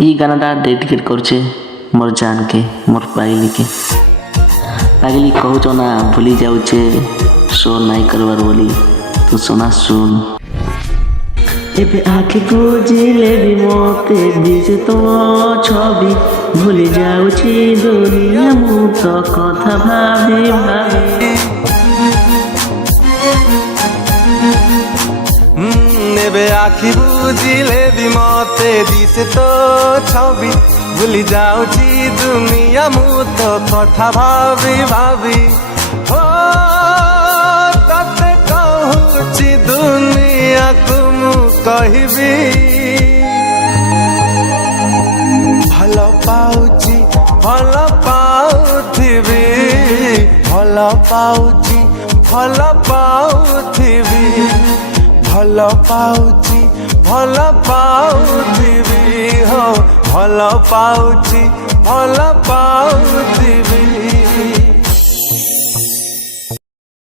ई गानाटा dedicate करछे मोर जान के मोर पागली के। पागली कहूच ना भूली जाऊे शो नाई करवार बोली तो सुना सुन। एबे आखि खोजिले भी मते दिसे तो छवि भूली जाऊे दुनिया मु तो कथा भाभी भाभी। एबे आखि बुझिले भी मते दिसे तो छवि भूली जाऊची दुनिया मु तो कथा भाभी भाभी। हो तते कहूची दुनिया को मु कहबी भल पाउची भल पाउथिबी भल पाउची भल पाउथिबी भल पाउची भल पाउथिबी हो भल पाउची भल पाउथिबी।